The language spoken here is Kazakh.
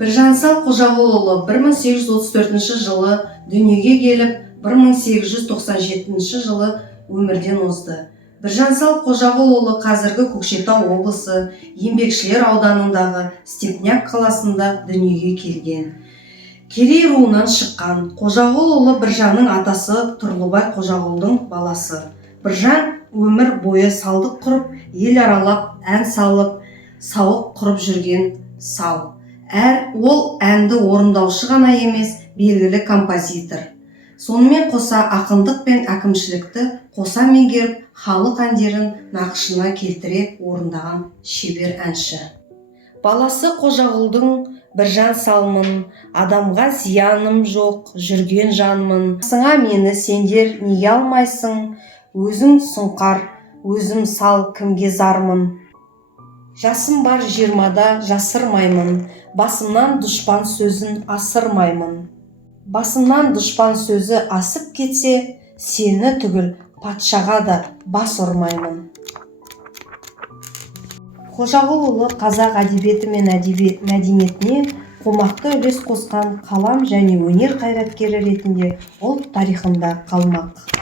Біржан Сал Қожағұлұлы 1834 жылы дүниеге келіп, 1897 жылы өмірден озды. Біржан Сал Қожағұлұлы қазіргі Көкшетау облысы Еңбекшілер ауданындағы Степняк қаласында дүниеге келген. Керей руынан шыққан. Қожағұлұлы Біржанның атасы Тұрлыбай Қожағұлдың баласы. Біржан өмір бойы салдық құрып, ел аралап, ән салып, сауық құрып жүрген сал. Ол әнді орындаушы ғана емес, белгілі композитор. Сонымен қоса ақындық пен әкімшілікті қоса меңгеріп, халық әндерін нақышына келтіре орындаған шебер әнші. Баласы Қожағұлдың Біржан Салмын, адамға зияным жоқ, жүрген жанмын. Сыңа мені сендер неге алмайсың, өзің сұңқар, өзім сал, кімге зармын. Жасым бар 20-да жасырмаймын, басымнан дұшпан сөзін асырмаймын. Басымнан дұшпан сөзі асып кетсе, сені түгіл патшаға да бас ұрмаймын. Қожағұлұлы қазақ әдебиеті мен мәдениетіне қомақты үлес қосқан қалам және өнер қайраткері ретінде ұлт тарихында қалмақ.